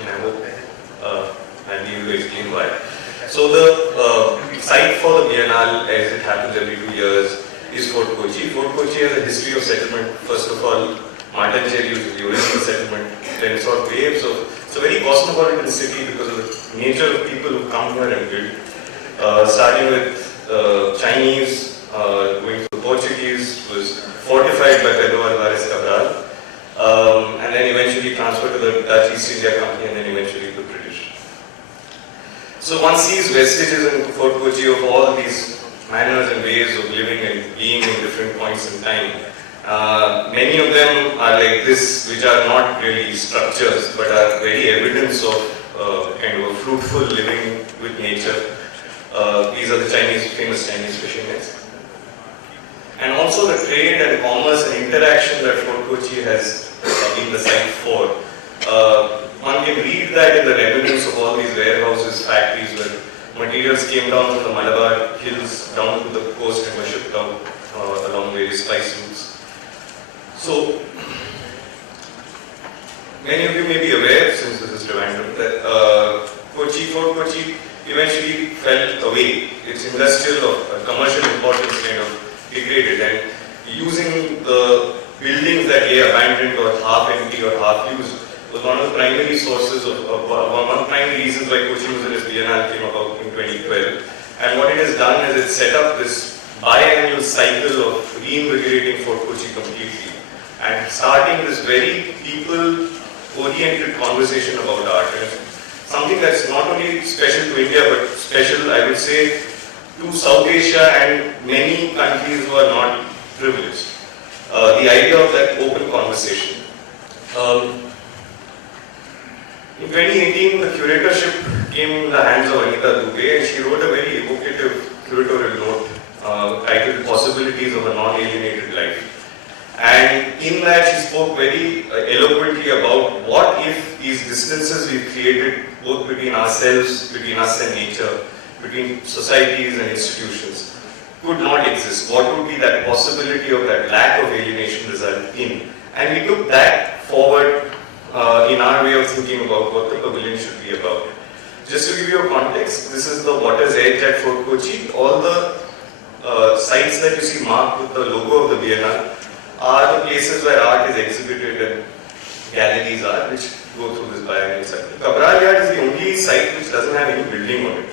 and I hope I'll be able to explain why. So the site for the Biennale, as it happens every 2 years, is Fort Kochi. Fort Kochi has a history of settlement. First of all, Martincherry was the original settlement. Then it saw waves of. It's a very cosmopolitan city because of the nature of people who come here and build. Starting with Chinese, going to the Portuguese, was fortified by Pedro Alvarez Cabral, and then eventually transferred to the Dutch East India Company, and then eventually the British. So one sees vestiges in Fort Kochi of all these manners and ways of living and being in different points in time. Many of them are like this, which are not really structures, but are very evidence of kind of a fruitful living with nature. These are the famous Chinese fishing nets. And also the trade and commerce and interaction that Fort Kochi has been the site for. One can read that in the remnants of all these warehouses, factories, where materials came down from the Malabar hills down to the coast and were shipped out along various spice routes. So, many of you may be aware, since this is Trivandrum, that Fort Kochi eventually fell away. Its industrial or commercial importance kind of degraded, and using the buildings that lay abandoned or half empty or half used was one of the primary sources one of the primary reasons why Kochi Museum's Biennale came about in 2012. And what it has done is it set up this biannual cycle of reinvigorating Fort Kochi completely and starting this very people-oriented conversation about art. And something that's not only special to India but special, I would say, to South Asia and many countries who are not privileged. The idea of that open conversation. In 2018, the curatorship came in the hands of Anita Dubey, and she wrote a very evocative curatorial note titled Possibilities of a Non-Alienated Life. And in that, she spoke very eloquently about what if these distances we've created, both between ourselves, between us and nature, between societies and institutions, could not exist. What would be that possibility of that lack of alienation result in? And we took that forward in our way of thinking about what the pavilion should be about. Just to give you a context, this is the water's edge at Fort Kochi. All the sites that you see marked with the logo of the Biennale are the places where art is exhibited and galleries are, which go through this biennial cycle. Cabral Yard is the only site which doesn't have any building on it.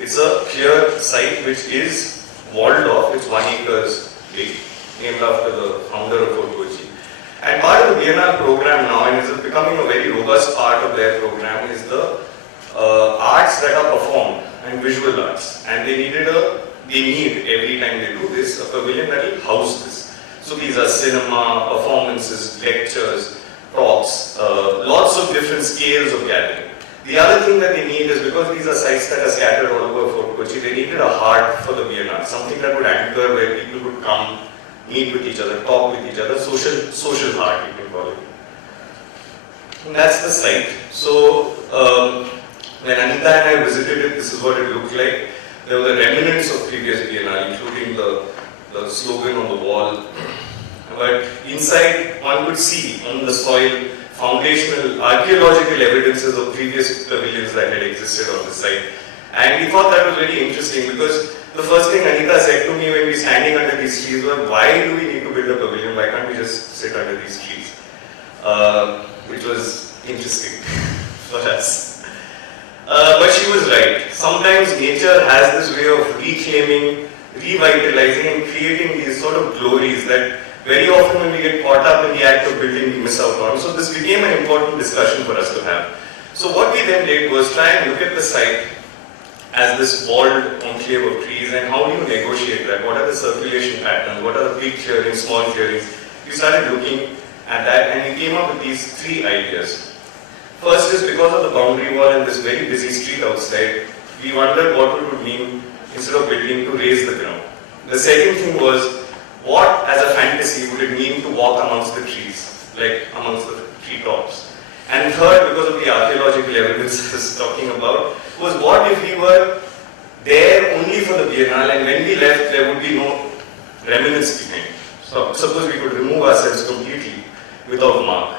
It's a clear site which is walled off, it's 1 acre big, named after the founder of Fort Kochi. And part of the Biennale program now, and is becoming a very robust part of their program, is the arts that are performed and visual arts. And they need every time they do this, a pavilion that will house this. So these are cinema, performances, lectures, talks, lots of different scales of gathering. The other thing that they need is, because these are sites that are scattered all over Fort Kochi, they needed a heart for the Biennale, something that would anchor where people would come, meet with each other, talk with each other, social heart, you can call it. And that's the site. So when Anita and I visited it, this is what it looked like. There were remnants of previous Biennale, including the slogan on the wall. But inside, one could see on the soil foundational archaeological evidences of previous pavilions that had existed on the site. And we thought that was very interesting, because the first thing Anita said to me when we were standing under these trees was, why do we need to build a pavilion? Why can't we just sit under these trees? Which was interesting for us. But she was right. Sometimes nature has this way of reclaiming, revitalizing and creating these sort of glories that very often when we get caught up in the act of building, we miss out on. So this became an important discussion for us to have. So what we then did was try and look at the site as this walled enclave of trees, and how do you negotiate that? What are the circulation patterns? What are the big clearings, small clearings? We started looking at that, and we came up with these 3 ideas. First is, because of the boundary wall and this very busy street outside, we wondered what it would mean, instead of building, to raise the ground. The second thing was, what as a fantasy would it mean to walk amongst the trees, like amongst the treetops? And third, because of the archaeological evidence I was talking about, was what if we were there only for the Biennale, and when we left there would be no remnants behind. So suppose we could remove ourselves completely without mark.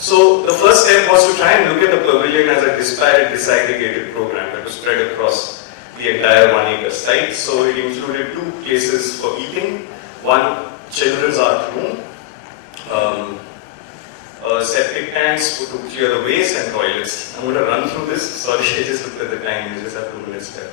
So the first step was to try and look at the pavilion as a disparate, disaggregated program that was spread across the entire 1 acre site. So it included 2 places for eating, one children's art room, septic tanks to clear the waste, and toilets. I'm going to run through this. Sorry, I just looked at the time. We just have 2 minutes left.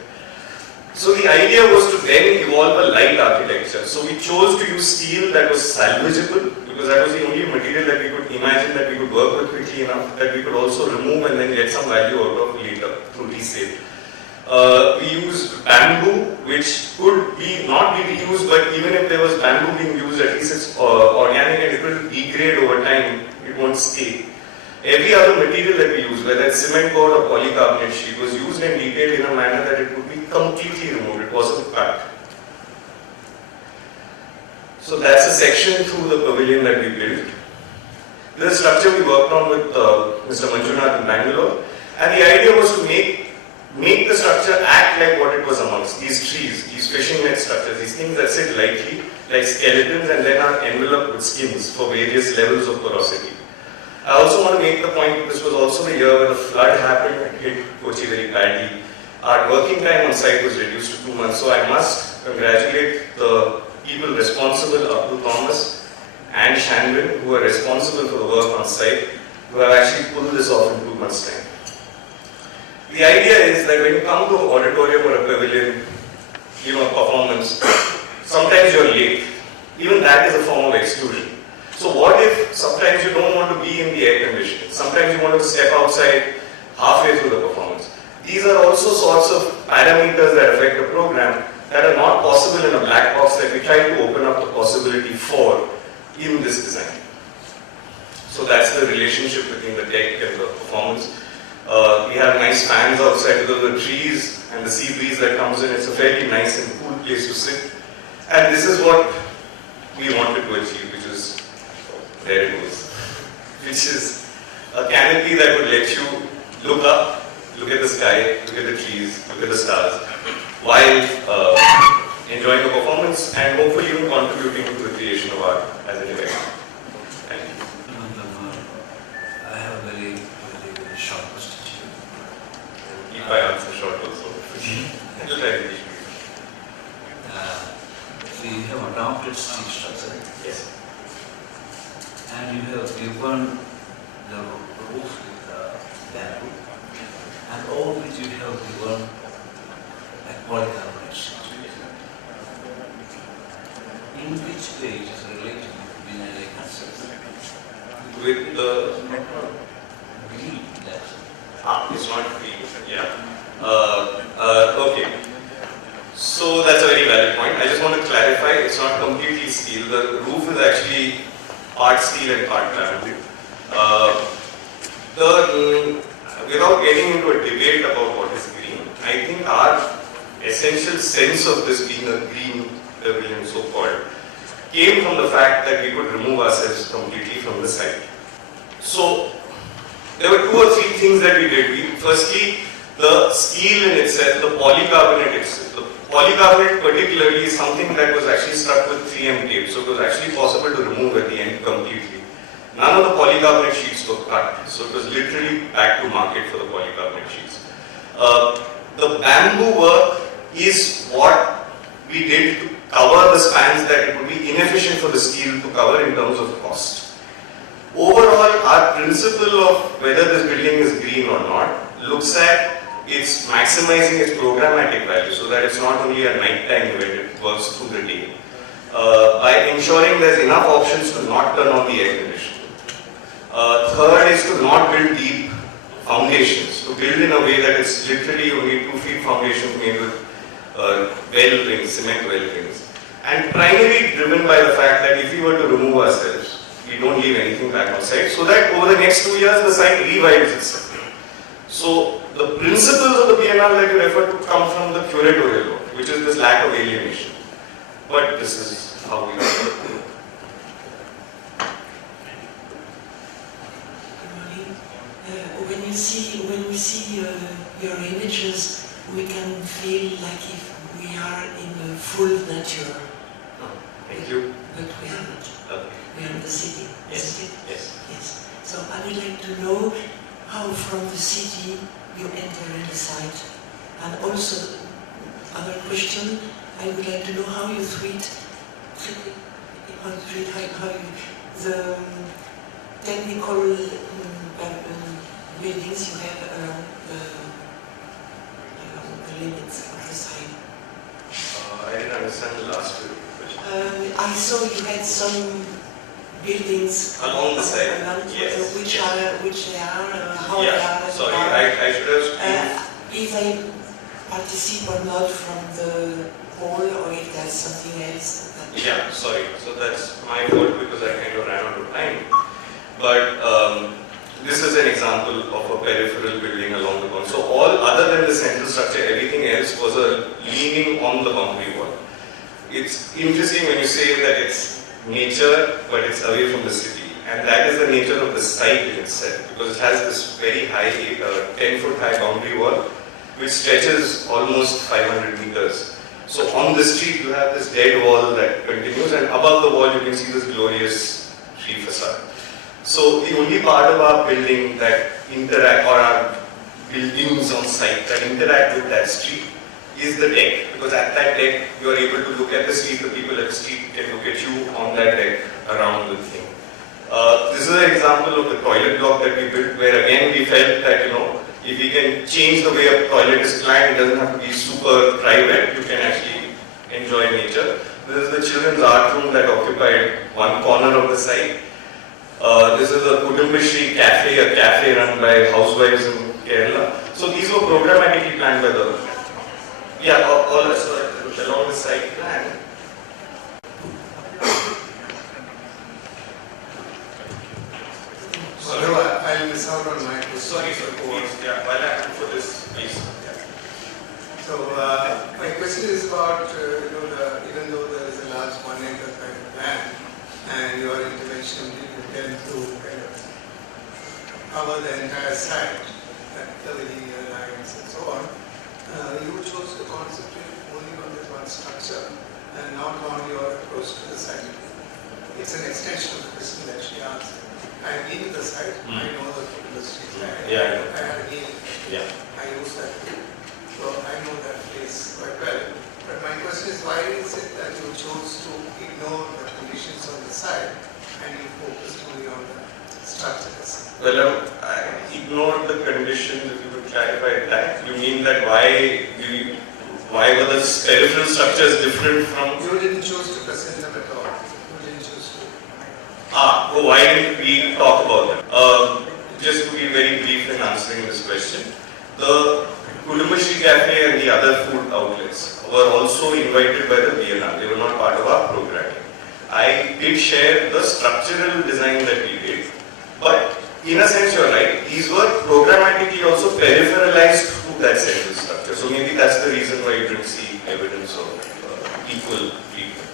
So the idea was to then evolve a light architecture. So we chose to use steel that was salvageable, because that was the only material that we could imagine that we could work with quickly enough, that we could also remove and then get some value out of later through resale. We used bamboo, which could not be reused, but even if there was bamboo being used, at least it's organic and it will degrade over time, it won't stay. Every other material that we use, whether it's cement board or polycarbonate sheet, was used and detailed in a manner that it would be completely removed. It wasn't cut. So that's a section through the pavilion that we built. This is a structure we worked on with Mr. Manjunath in Bangalore, and the idea was to make the structure act like what it was amongst these trees, these fishing net structures, these things that sit lightly like skeletons and then are enveloped with skins for various levels of porosity. I also want to make the point that this was also the year where the flood happened and hit Kochi very badly. Our working time on site was reduced to 2 months, so I must congratulate the people responsible, Abdul Thomas and Shandrin, who are responsible for the work on site, who have actually pulled this off in 2 months' time. The idea is that when you come to an auditorium or a pavilion, performance, sometimes you're late. Even that is a form of exclusion. So what if sometimes you don't want to be in the air conditioning? Sometimes you want to step outside halfway through the performance. These are also sorts of parameters that affect the program that are not possible in a black box that we try to open up the possibility for in this design. So that's the relationship between the tech and the performance. We have nice fans outside because of the trees and the sea breeze that comes in. It's a fairly nice and cool place to sit. And this is what we wanted to achieve, which is, there it goes, which is a canopy that would let you look up, look at the sky, look at the trees, look at the stars, while enjoying the performance and hopefully even contributing to the creation of art as an event. Thank you. I have a very short question. If I answer short also, I will try to be. So you have adopted steel structure. Yes. And you have given the roof with bamboo, and all which you have given a polycarbonate sheet. In which way it is related with binary concepts? With the Green, that. It's not green. Yeah. Okay. So that's a very valid point. I just want to clarify, it's not completely steel. The roof is actually part steel and part bamboo. Without getting into a debate about what is green, I think our essential sense of this being a green pavilion, so-called, came from the fact that we could remove ourselves completely from the site. So there were 2 or 3 things that we did. Firstly, the steel in itself, the polycarbonate itself. The polycarbonate particularly is something that was actually stuck with 3M tape, so it was actually possible to remove at the end completely. None of the polycarbonate sheets were cut, so it was literally back to market for the polycarbonate sheets. The bamboo work is what we did to cover the spans that it would be inefficient for the steel to cover in terms of cost. Overall, our principle of whether this building is green or not looks at its maximizing its programmatic value, so that it's not only a nighttime event, it works through the day. By ensuring there's enough options to not turn on the air conditioning. Third is to not build deep foundations, to build in a way that it's literally only 2 feet foundations made with well rings, cement well rings. And primarily driven by the fact that if we were to remove ourselves, we don't leave anything back on site, so that over the next 2 years the site revives itself. So the principles of the PNR that you refer to come from the curatorial law, which is this lack of alienation. But this is how we work. When we see your images, we can feel like if we are in the full nature. Thank you. But we are not. Okay. beyond the city, Yes. isn't it? Yes. Yes. So I would like to know how from the city you enter in the site. And also, other question, I would like to know how you treat how you, the technical buildings you have around the limits of the site. I didn't understand the last bit of the question. I saw you had some buildings Along the side, along yes. which they are, how they Yeah, are. sorry, I should have spoken. If they participate or not from the whole, or if there's something else. Yeah, sorry. So that's my fault because I kind of ran out of time. But this is an example of a peripheral building along the boundary. So all other than the central structure, everything else was a leaning on the boundary wall. It's interesting when you say that it's nature, but it's away from the city. And that is the nature of the site in itself, because it has this very high, 10-foot high boundary wall, which stretches almost 500 meters. So on the street you have this dead wall that continues, and above the wall you can see this glorious tree facade. So the only part of our building that interact, or our buildings on site that interact with that street, is the deck. Because at that deck you are able to look at the street, the people at the street can look at you on that deck around the thing. This is an example of the toilet block that we built, where again we felt that, if we can change the way a toilet is planned, it doesn't have to be super private, you can actually enjoy nature. This is the children's art room that occupied one corner of the site. This is a Dimiri cafe, a cafe run by housewives in Kerala. So these were programmatically planned by the, all along the site plan. I'll miss out on my question. Sorry, please, while I am for this, please. So my question is about, even though there is a large 1 acre kind of land, and your intervention did to kind of cover the entire site, the linear lines and so on, you chose to concentrate only on this one structure and not on your approach to the site. It's an extension of the question that she asked. I've been to the site, I know the industry. Yeah. I have been, Yeah. I use that too. So I know that place quite well. But my question is, why is it that you chose to ignore the conditions on the site and you focused only on the structures? Well, I ignored the conditions. If you could clarify that, you mean that why were the peripheral structures different from? You didn't choose to present them at all. You didn't choose to. Why didn't we talk about them? Just to be very brief in answering this question, the Dimiri Cafe and the other food outlets were also invited by the BNR. They were not part of our programming. I did share the structural design that we did, but in a sense you're right, these were programmatically also peripheralized to that central structure. So maybe that's the reason why you didn't see evidence of equal treatment.